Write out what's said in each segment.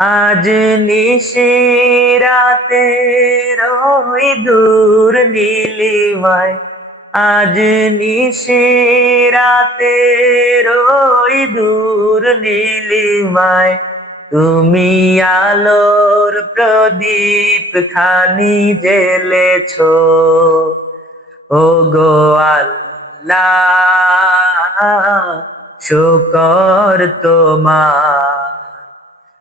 আজ নিশিরাতে রই দূর নীলিমায়। আজ নিশিরাতে রই দূর নীলিমায়। তুমি আলোর প্রদীপ খানি জেলেছ ও গো আল্লাহ, শুকর তোমার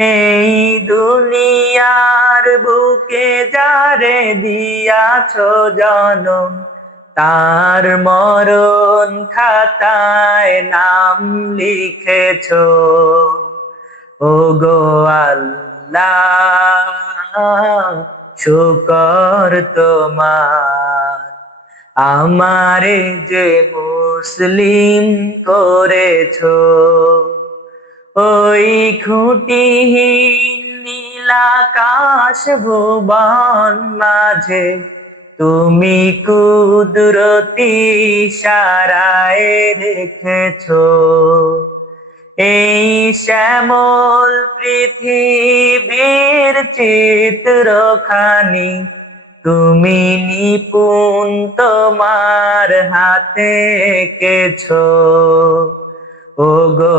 এই দুনিয়ার বুকে যারে দিয়াছ জনম, তার মরণ খাতায় নাম লিখেছ। ও গো আল্লাহ, শুকর তোমার। আমারে যে মুসলিম করেছ ওই খুঁটিহীন নীলাকাশ ভুবন মাঝে, তুমি কুদরতি সারায় রেখেছ। এই শ্যামল পৃথিবীর চিত্রখানি, তুমি নিপুণ তোমার হাতে কেছো ও গো